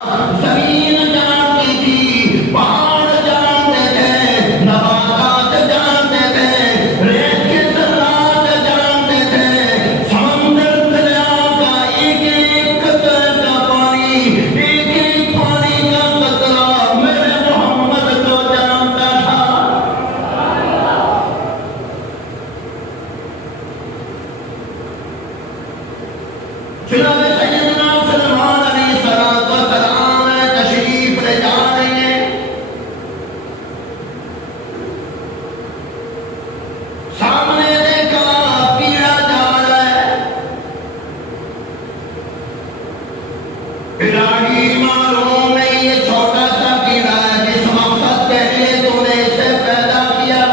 जमीन जानती थी, पहाड़ जानते थे, नबातात जानते थे, रेत के ज़रात जानते थे, समंदर दरिया का एक एक कतरा का पानी, एक एक पानी का कतरा मेरे मोहम्मद को जानता था। चुनाव सैयदना सलमान अलैहिस्सलाम तशरीफ ले जा रहे हैं। सामने देखा कीड़ा जा रहा है। इलाही मालूम नहीं ये छोटा सा कीड़ा है जिस मकसद के लिए तूने इसे पैदा किया।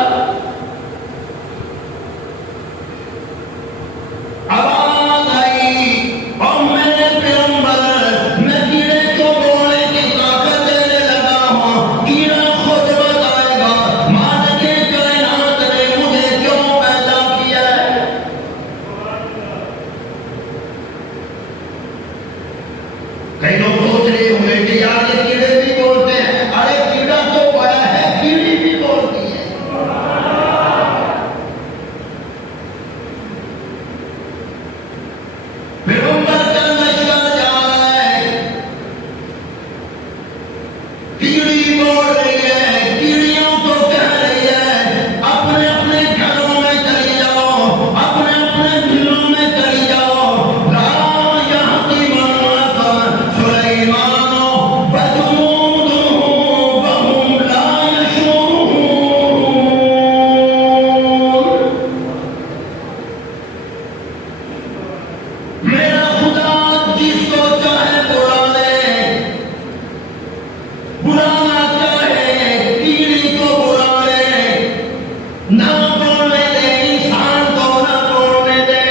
आवाज आई और मेरे पैगंबर मैं कीड़े को बोलने की ताकत देने लगा हूँ। कीड़ा खुद बताएगा मालिक कायनात ने मुझे क्यों पैदा किया है। कई लोग सोच रहे होंगे कि यार ये कीड़े भी बोलते हैं। अरे कीड़ा तो बड़ा है, कीड़ी भी बोलती है। पैगंबर का लश्कर जा रहा है, कीड़ी बोल रही है, कीड़ियों को कह रही है अपने अपने घरों में चली जाओ, अपने अपने दिलों में चली जाओ। ला यहती मन सुलैमानो वजुनूदुहु वहुम ला यशऊरून। मेरा खुदा जिसको चाहे बुला ले, बुलाना चाहे कीड़ी को बुला ले, ना बोलने दे इंसान को, ना बोलने दे।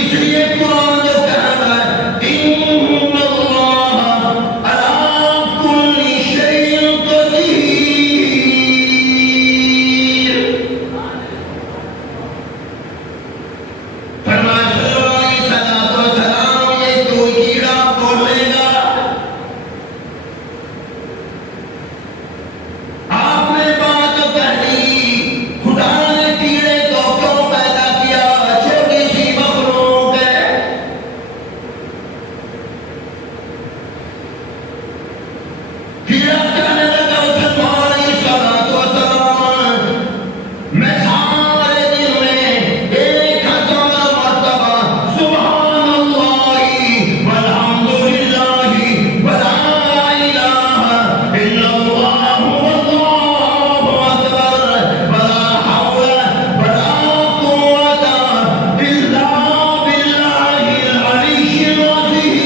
इसलिए कुरान जो कह रहा है इन्नल्लाह अला कुल्ली शैइन कदीर। फरमाया सल्लल्लाहु अलैहि वसल्लम ये कोई कीड़ा बोलेगा। आपने बात कह दी, खुदा ने कीड़े को क्यों पैदा किया। छोटी सी मखलूक है। कीड़ा कहने लगा सल्लल्लाहु अलैहि वसल्लम मैं सारे दिन में 1000 मरतबा सुब्हानल्लाहि वल्हम्दुलिल्लाहि वला इलाहा इल्लल्लाहु वल्लाहु अकबर वला हौला वला कुव्वता इल्ला बिल्लाहिल अलिय्यिल अज़ीम।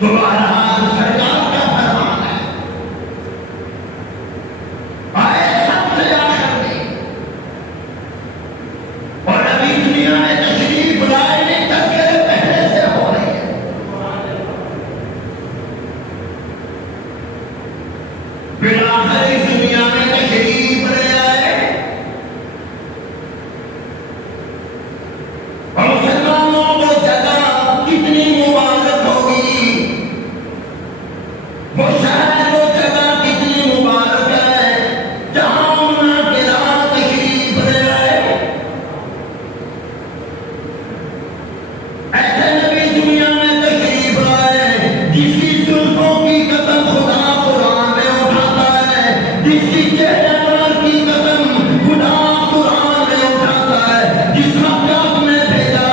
तो बहरहाल सरकार का फरमान है, आए सबसे आखिर में, और अभी दुनिया में तशरीफ लाए नहीं तस्करे पहले से हो रही है। फिर आखिर इस दुनिया में तशरीफ ले आए और मुसलमानों को जगह कितनी मुबारक होगी, वो शहर वो जगह कितनी मुबारक है जहां उनके रात तशरीफ ले आए। ऐसे नबी दुनिया में तशरीफ लाए जिसकी जुल्फों की कसम खुदा कुरान में उठाता है, जिसकी चेहरे पर की कसम खुदा कुरान में उठाता है, जिस मक्का में भेजा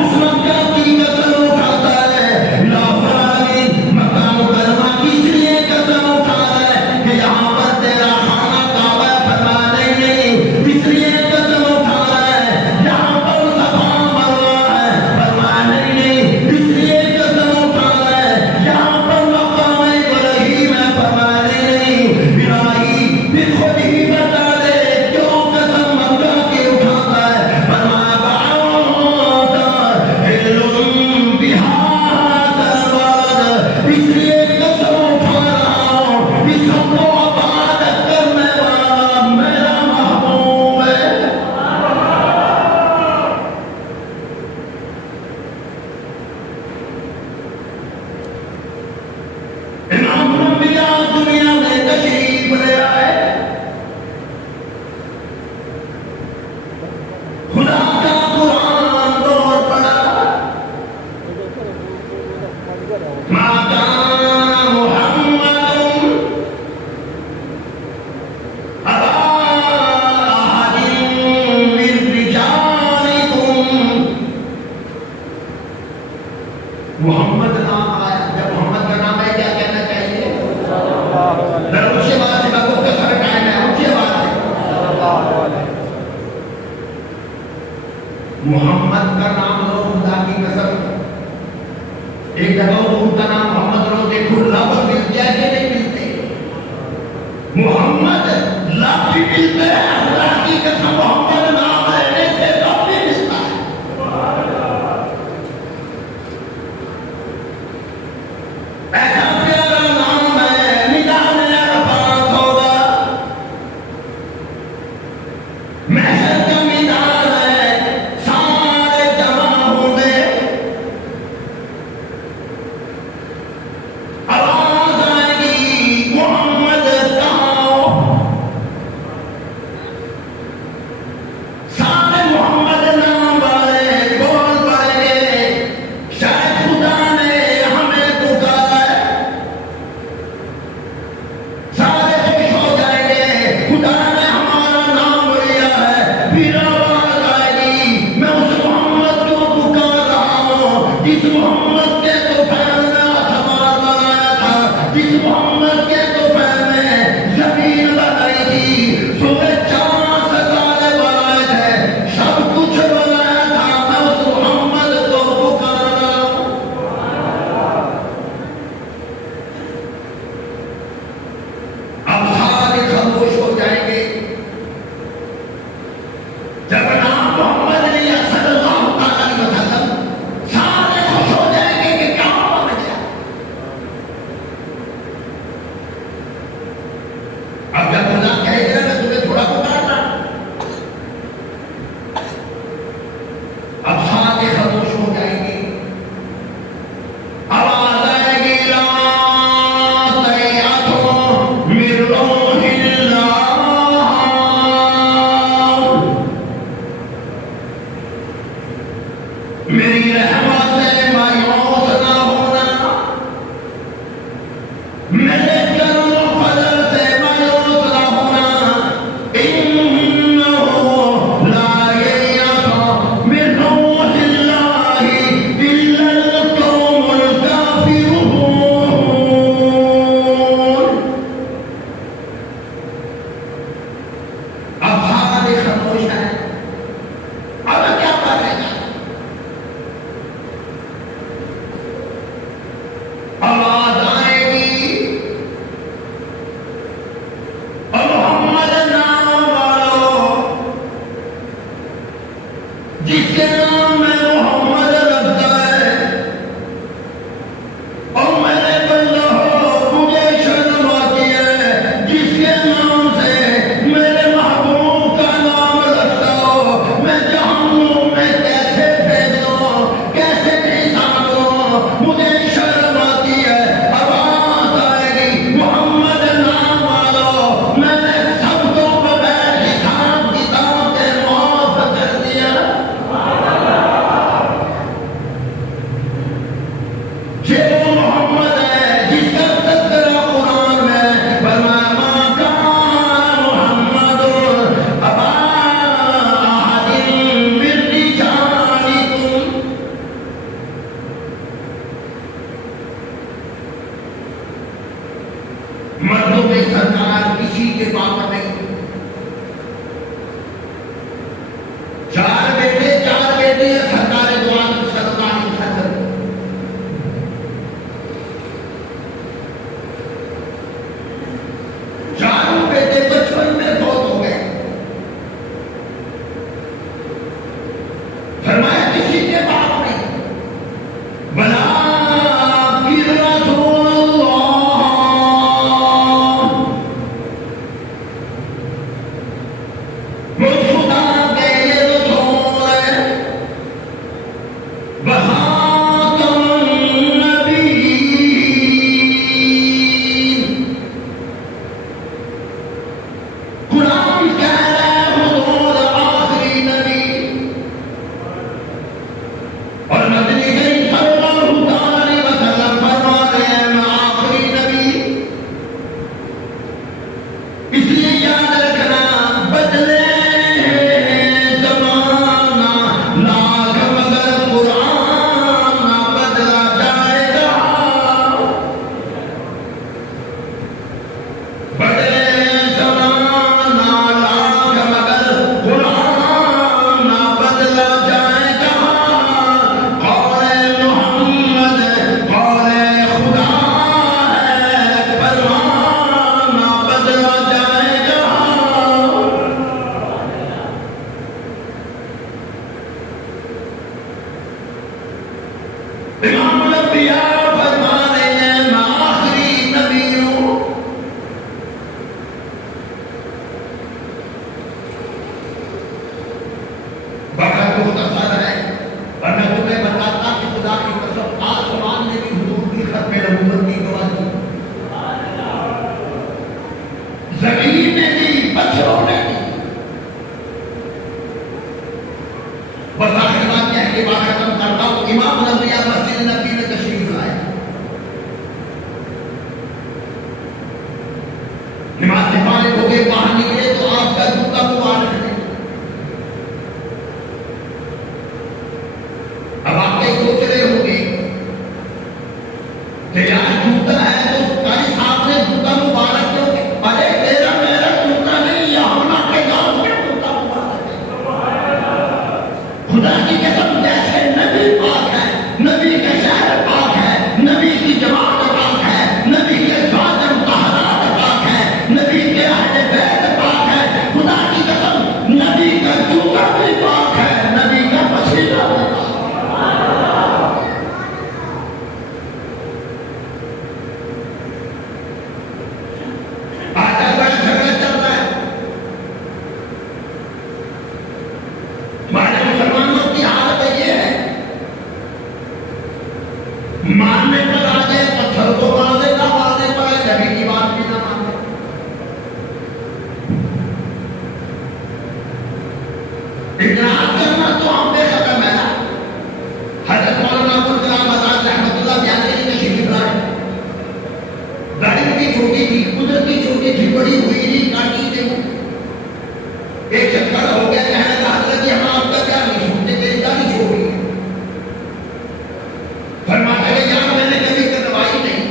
उस मक्का की कसम उठाता है। लाहौरानी मक्का मुकर्रमा की इसलिए कसम उठा है कि यहाँ पर तेरा खाना काबा फरमाने नहीं, इसलिए कसम उठा है यहाँ पर सफा मरवा है फरमाने नहीं, इसलिए कसम उठा है यहाँ पर मकाम इब्राहीम है फरमाने नहीं। इलाही फिर खुद ही बता दे क्यों कसम मक्का की उठाता है, फरमाया बाऊदा इल्लुम बिहादल वलद, इसलिए कसम उठा रहा हूँ इस सबको इबादत करने वाला मेरा महबूब है। इमाम अंबिया दुनिया में तशरीफ ले आए, खुदा का कुरान दौर पड़ा, मा काना मुहम्मदुन अबा अहदिन मिन रिजालिकुम। मोहम्मद नाम आया, जब मोहम्मद का नाम है क्या कहना चाहिए? ऊंची बात है, बाबू का सर टाइम है, ऊंची बात है। मोहम्मद का नाम लो खुदा की कसम, एक जगह उनका नाम मोहम्मद लो, देखो लफ्ज मिल जैसे नहीं मिलते, मोहम्मद लफ्ज भी मिलते हैं, खुदा की कसम मोहम्मद नाम लेने से लफ्ज भी मिलता है। ऐसा प्यारा नाम है, निदान अरफात होगा, महशर का मैदान है, सारे जमा होंगे, आवाज आएगी मोहम्मद कहाँ हो, सारे मोहम्मद नाम वाले बोल पड़ेंगे, शायद खुदा ने हमें पुकारा है, सारे खुश हो जाएंगे, खुदा ने हमारा नाम लिया है, फिर आवाज आएगी मैं उस मोहम्मद को पुकार रहा हूँ जिस मोहम्मद के दोपहर में आसमान बनाया था, जिस मोहम्मद के दोपहर में जमीन बनाई थी, सुबह 4 सितारे बनाए थे, सब कुछ बनाया था, मैं उस मोहम्मद को पुकार रहा हूँ। अब सारे खामोश हो जाएंगे, जब नाम मोहम्मद लिया सल्लल्लाहु अलैहि वसल्लम, सारे खुश हो जाएंगे कि क्या बन गया। अब जब खुदा कहेगा मैं तुम्हें थोड़ा पुकारना, अब सारे खामोश हो जाएंगे, आवाज आएगी ला तैअतु मिन रूहिल्लाह, मेरी रहमत से मायूस ना होना, मेरे करम फजल से मायूस ना होना, इन्नहु ला ययअसु मिन रूहिल्लाहि इल्लल कौमुल काफिरून। अब सारे खामोश हैं, अब क्या करेगा? वहाँ तुम नबी कुरान कह रहे हुजूर आखिरी नबी और मदनी करीम सल्लल्लाहु अलैहि वसल्लम फरमा रहे हैं मैं आखिरी नबी। इसलिए याद रखना बदले जमाना लाख मगर कुरान ना बदला जाएगा। बदले जमाना लाख मगर कुरान ना बदला जाएगा। कौले मोहम्मद कौले खुदा है फरमान ना बदला जाएगा। इमामुल अंबिया फरमा रहे हैं मैं आखिरी नबी हूं। बड़ा मुख्तसर है वरना तुम्हें बताता कि खुदा की कसम आसमान ने भी हुजूर की खत्म नबूवत की गवाही दी, जमीन ने दी, पत्थरों ने दी। बस आखिर बात कह के बात खत्म करता हूं। इमाम नबिया मस्जिद नबी में तशरीफ लाए, नमाज से फारिग हो गए, बाहर निकले तो आपका जूता मुबारक है। अब आप कहीं सोच रहे होंगे कि यार जूता है तो कारी साहब ने जूता मुबारक क्यों? अरे तेरा मेरा जूता नहीं, यहाँ के गांव में जूता मुबारक है। खुदा की कसम जैसे नबी पाक है, नबी का शहर पाक है, नबी की जमात पाक है, नबी के स्वादम तहरात पाक है, नबी के अहले बैत पाक है। खुदा की कसम नबी का जूता भी पाक है, नबी का पसीना भी पाक है। आजकल बड़ा झगड़ा चल रहा है, हमारे मुसलमानों की हालत ये है, मारने पर आ जाए पत्थर को मार देगा, मारने पर आए नबी की बात भी ना माने। इकरार करना तो हम पे खत्म है ना। हजरत मौलाना अब्दुल कलाम आजाद रहमतुल्लाह बयान के लिए तशरीफ लाए। दाढ़ी उनकी छोटी थी, कुदरती छोटी थी, बड़ी हुई नहीं, काटी थी। एक चक्कर हो गया, कहने लगा हजरत जी हम आपका क्या नहीं सुनते, तेरी दाढ़ी छोटी है। फरमाते हैं यार मैंने कभी करवाई नहीं,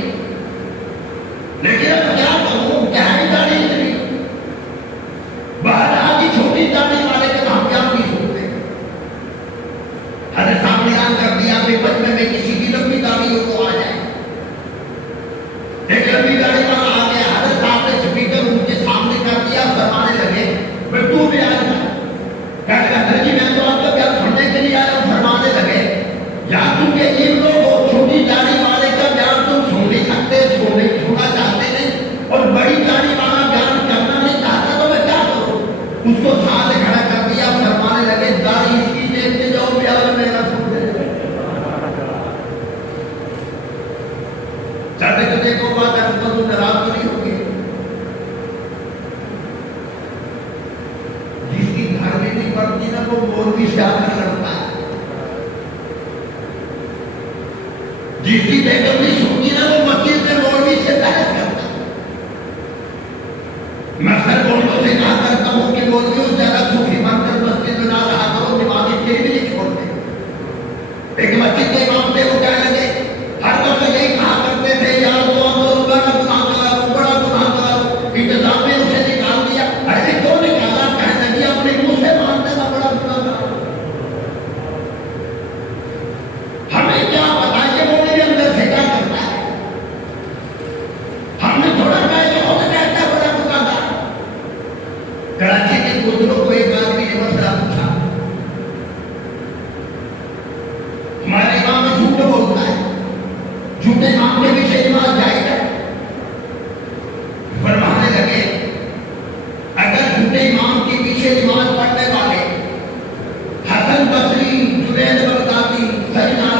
लेकिन अब क्या करूं, क्या है दाढ़ी इतनी। बहरहाल की छोटी दाढ़ी वाले के हम क्या नहीं सुनते। हर सामने याद कर दिया कि बचपन में किसी की लंबी दाढ़ी हो तो आ जाए। एक लंबी दाढ़ी वाला आ गया, हर साहब ने स्पीकर उनके सामने कर दिया, फरमाने लगे मैं तू भी आ जा। कहने लगा जी मैं तो आपका बयान सुनने के लिए आया हूं। फरमाने लगे यार तुम ये इन लोग छोटी दाढ़ी वाले का बयान तुम सुन नहीं सकते, सुनना चाहते नहीं, और बड़ी दाढ़ी वाला बयान करना नहीं चाहता तो मैं क्या करूं। उसको साथ खड़ा कर दिया, फरमाने लगे दाढ़ी इसकी देखते जाओ, बयान मेरा सुन ले। चाहते तो देखो बात है तो तुम नाराज तो नहीं होगी। जिसकी घर में नहीं पड़ती ना वो मौलवी से आकर लड़ता है, जिसकी बेगम नहीं सुनती ना वो मस्जिद में मौलवी से बहस करता है। मैं अक्सर मौलवियों से कहा करता हूं कि मौलवियों ज्यादा सूफी बनकर मस्जिद में ना रहा करो, नमाज़ी फिर भी नहीं छोड़ते। एक मस्जिद के इमाम थे, वो कहने लगे हर वक्त यही कहा करते थे यार दुआ करो, बड़ा गुनाह करो, बड़ा गुनाह करो। इंतजाम में उसे निकाल दिया। अरे क्यों निकाला? कहने लगी अपने मुंह से मानते ना बड़ा गुनाह करो। हमें क्या पता कि मौलवी अंदर से क्या करता है। हमने थोड़ा कहा कि खुद कहता है बड़ा गुनाह करो। कराची के बुजुर्गों को एक आदमी ने मसला पूछा, हमारे इमाम झूठ बोलता है, झूठे इमाम के पीछे नमाज जाएगा। फरमाने लगे अगर झूठे इमाम के पीछे नमाज पढ़ने वाले हसन बसरी, जुनैद बगदादी, सैयदना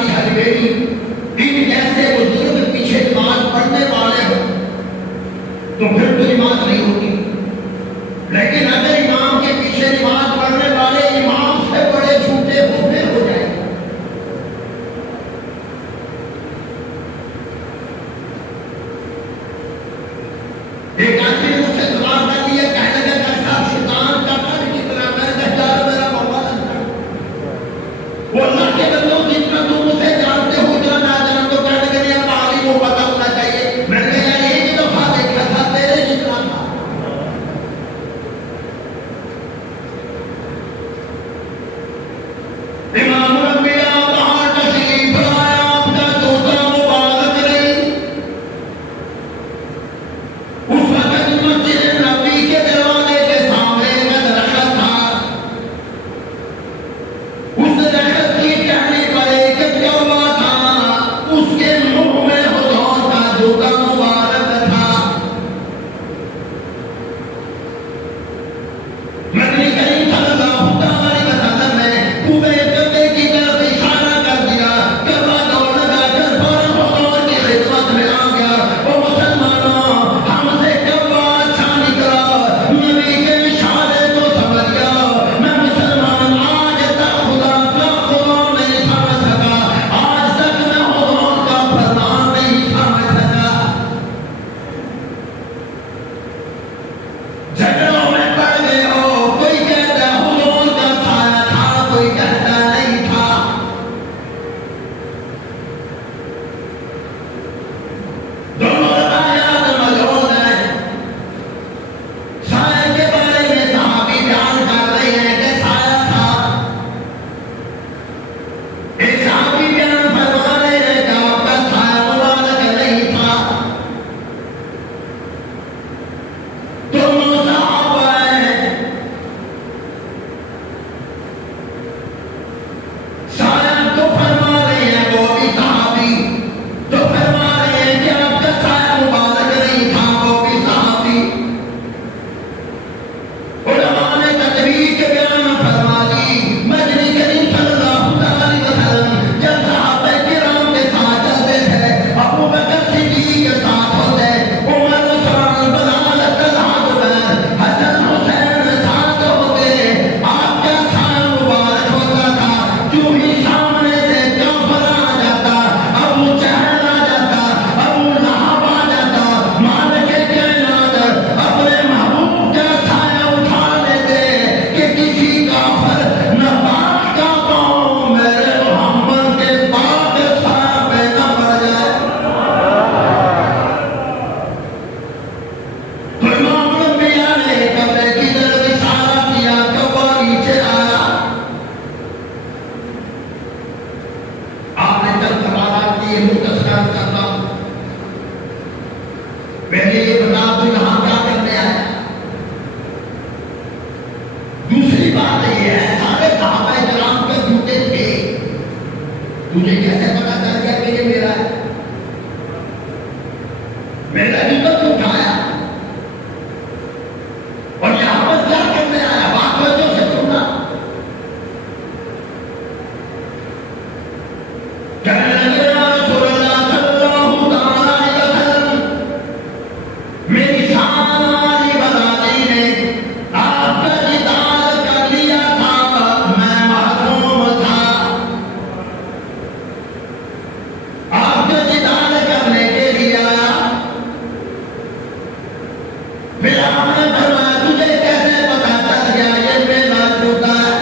लिए मुख्तसर करता हूं। पहले ये बता तू यहां क्या करने आया। दूसरी बात ये है सारे सहाबा किराम के जूते थे, तुझे कैसे पता चल गया कि ये मेरा है? मेरा जूता तू उठाया और यहां पर क्या करने आया? बात वजह से सुनना। कहने लगे या रसूलल्लाह सल्लल्लाहु तआला अलैहि वसल्लम, मेरी सारी बरादरी ने आपका दीदार कर लिया था, मैं महरूम था। आपका दीदार करने के लिए आया। फिर आपने फरमाया तुझे कैसे पता चल गया ये मेरा जूता है?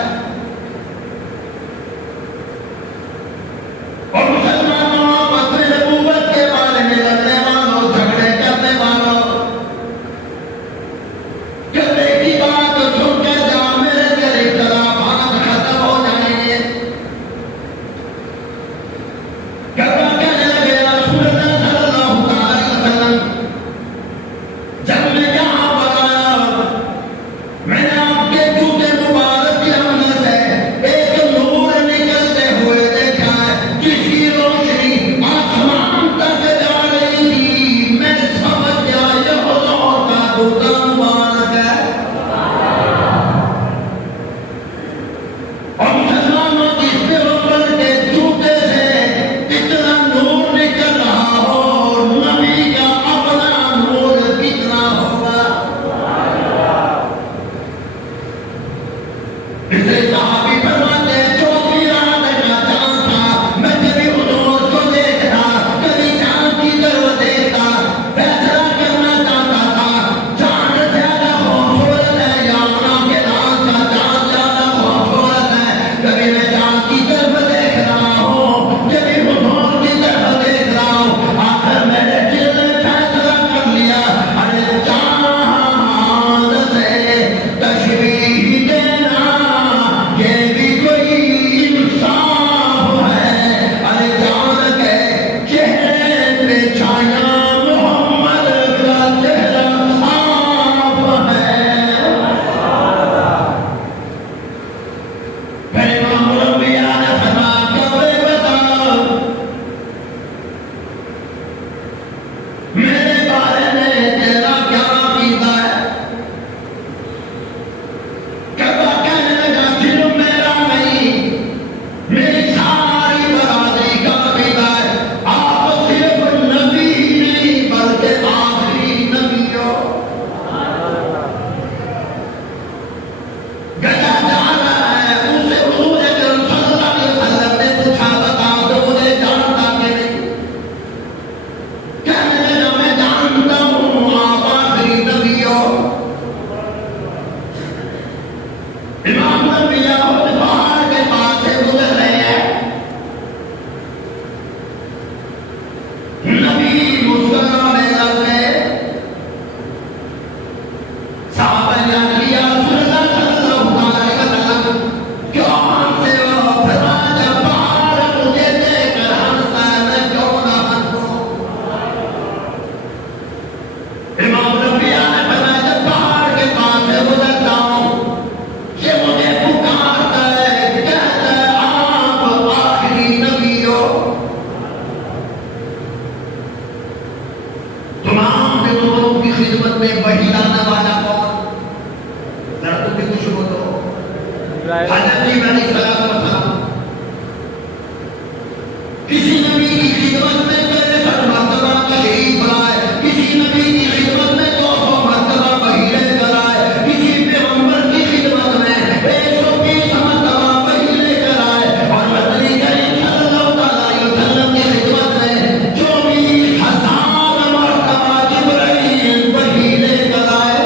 और मुसलमानों आपस में नबूवत के बारे में लड़ने वालों, झगड़े करने वालों, कब्र की बात सुन के जा, मेरे तेरे इख्तिलाफात खत्म हो जाएंगे। कब्र कहने लगे या रसूलल्लाह सल्लल्लाहु अलैहि वसल्लम, जब मैं यहाँ पर आया मैंने आपके जूते मुबारक के अंदर से एक नूर निकलते हुए देखा है, जिसकी रोशनी आसमान तक जा रही थी। मैं समझ गया ये हुजूर का जूता मुबारक है। और मुसलमानों जिसके ऊपर के जूते से इतना नूर निकल रहा हो, नबी का अपना नूर कितना होगा। इसलिए सहाबी फरमाते हैं जो भी रात का चांद था, मैं कभी हुजूर को देखता, कभी चांद की तरफ देखता, फैसला करना चाहता था चांद ज्यादा खूबसूरत है या अपना के नाम का चांद ज्यादा खूबसूरत है। कभी मैं चांद की तरफ देख रहा हूँ, कभी हुजूर की तरफ देख रहा हूँ। आखिर मेरे दिल ने फैसला कर लिया, अरे चांद से तशबीह देना ये भी कोई इंसाफ है। अरे चांद के चेहरे पे छाया मोहम्मद का चेहरा साफ है। फिर इमाम अंबिया ने फरमाया कब्र बताओ मेरे बारे में तेरा क्या अकीदा है? कब्र कहने लगा सिर्फ मेरा नहीं, मेरी सारी बरादरी का अकीदा है। आप सिर्फ नबी नहीं बल्कि आखिरी नबी हो। गधा जा रहा है, उसे हुजूर अकरम सल्लल्लाहु अलैहि वसल्लम ने पूछा बता दो मुझे जानता कि नहीं? कहने लगा मैं जानता हूँ आप आखिरी नबी हो। इमाम अंबिया खुद पहाड़ के पास से गुजर रहे हैं। नबी मुस्कुराने लगे। साहबा ने किया रसूलुल्लाह सल्लल्लाहु अलैहि वसल्लम क्यों हंसे हो? फरमाया जब पहाड़ मुझे देखकर हंसता है मैं क्यों ना हंसूं। इमाम अंबिया ने फरमाया जब पहाड़ के पास से गुजरता हूँ ये मुझे पुकारता है, कहता है आप आखिरी नबी हो। तमाम नबूवत की खिदमत में वही लाने वाला कौन? जरा तुम भी कुछ बोलो। हज़रत इब्राहीम अलैहिस्सलाम किसी नबी की खिदमत में पहले 100 मरतबा तशरीफ लाए, किसी नबी की खिदमत में 200 मरतबा बहीरे कराए, किसी पैगंबर की खिदमत में 120 मरतबा बहीरे कराए, और नबी करीम सल्लल्लाहु अलैहि वसल्लम की खिदमत में 24,000 मरतबा जिब्राइल बहीरे कराए।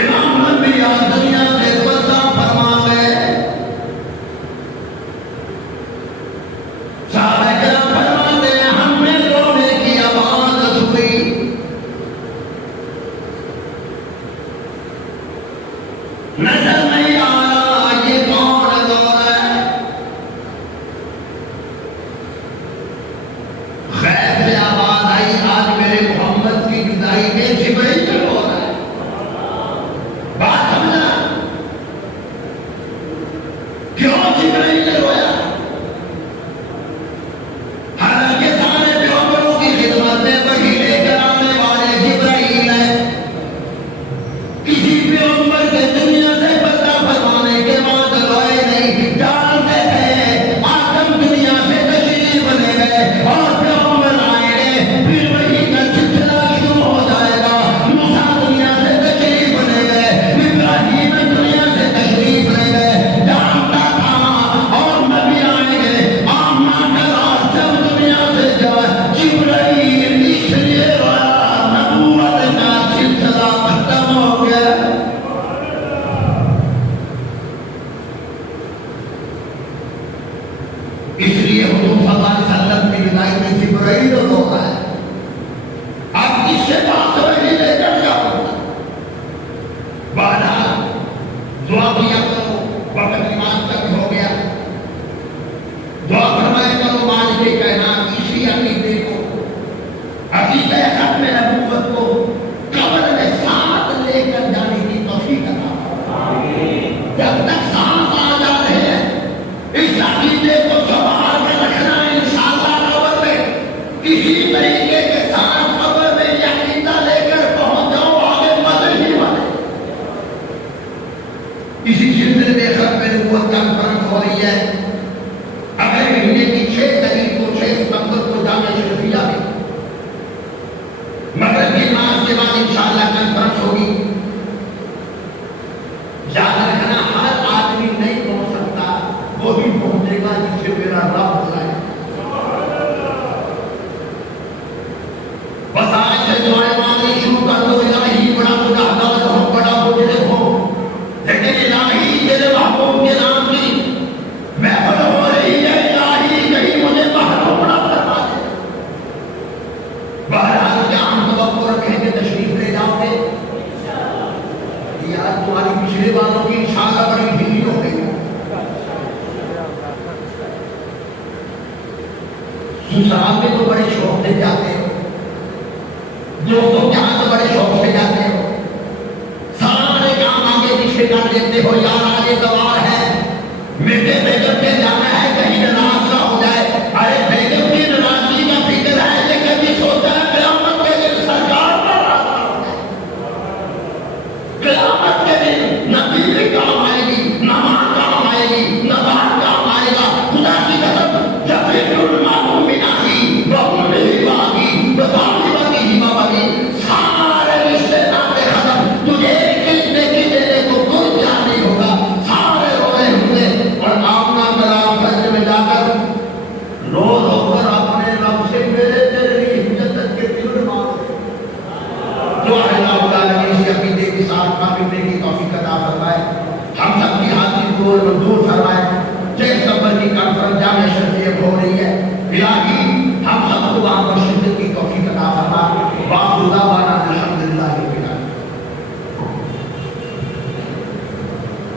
इमाम अंबिया दुनिया से पर्दा फरमा गए। तरीके जिब्राइल का रो रहा है। बात समझना, क्यों जिब्राइल ने रोया? हालांकि सारे पैगंबरों की खिदमत में वही लेकर आने वाले जिब्राइल है। किसी पैगंबर के दुनिया से पर्दा फरमाने के बाद रोए नहीं, जानते थे आदम दुनिया से तशरीफ ले गए और पैगंबर आएंगे, फिर वही का सिलसिला शुरू हो जाएगा। मूसा दुनिया से तशरीफ ले गए, इब्राहीम दुनिया से तशरीफ ले गए, जानता था और नबी आएंगे, आमा कलाम सब दुनिया से जाए। जिब्राइल इसलिए रोया, नबूवत का सिलसिला खत्म हो गया। इसलिए हुजूर सल्लल्लाहु अलैहि वसल्लम की विदाई में जिब्राइल रो रहा है। आप किससे बात वही लेकर जाओ, बहरहाल दुआ किया करो, वक्त नमाज तक हो गया, दुआ फरमाया करो मालिक कायनात इसी अकीदे को, अकीदे खत्म नबूवत को कब्र में साथ लेकर जाने की तौफीक अता फरमाए। जब तक सांस आजाद है इस अकीदे को संभाल कर रखना है। इंशाअल्लाह कब्र में किसी तरीके के साथ कब्र में यह अकीदा लेकर पहुंच जाओ, आगे मदद ही वाले। इसी सिलसिले में खत्म नबूवत कॉन्फ्रेंस हो रही है अगले महीने की 6 तारीख को, 6 सितंबर को जामिया शरीफिया में मगरिब की नमाज के बाद इंशाअल्लाह कॉन्फ्रेंस होगी। याद रखना, हर आदमी नहीं पहुंच सकता, वो भी पहुंचेगा जिससे मेरा रब बुलाए। बस आज से दुआएं मांगनी शुरू कर दो। इलाही बड़ा गुनाहगार हो, बड़ा मुजरिम हो, लेकिन इलाही तेरे महबूब के नाम की महफिल हो रही है, इलाही कहीं मुझे महरूम ना फरमा दे। बहरहाल क्या हम तवक्को रखेंगे तशरीफ ले जाओगे? यार तुम्हारी पिछले वालों की इंशाअल्लाह बड़ी ढीली हो गई। ससुराल में तो बड़े शौक से जाते हो, दोस्तों के यहाँ तो बड़े शौक से जाते हो, सारे काम आगे पीछे कर देते हो। यार आगे सवार है, बेटे बेगम के जाना है, कहीं नाराज ना हो जाए। अरे बेगम की नाराजगी का फिक्र है, लेकिन कभी सोचा है क़यामत के दिन सरकार नाराज ना हो जाए। क़यामत के दिन न बिजली काम आएगी, न मां काम आएगी, न बाप काम आएगा। खुदा की कसम, जब फिर मालूम नहीं बहुत नहीं बागी बताओ बाकी हिमा बागी सारे रिश्ते नाते खत्म। तुझे किसने की देने को कोई ध्यान नहीं होगा, सारे रोए हुए और आमना कलाम फजर में जाकर रो रो कर अपने रब से मेरे तेरे हिम्मत के दिल मांगते। दुआ है अल्लाह ताला इस अकीदे के साथ कामिल की तौफीक अता फरमाए, हम सब की हाजिरी को मंजूर फरमाए। 6 सितंबर की कॉन्फ्रेंस जामिया शरीफिया हो रही है, इलाही हम सबको वहां पर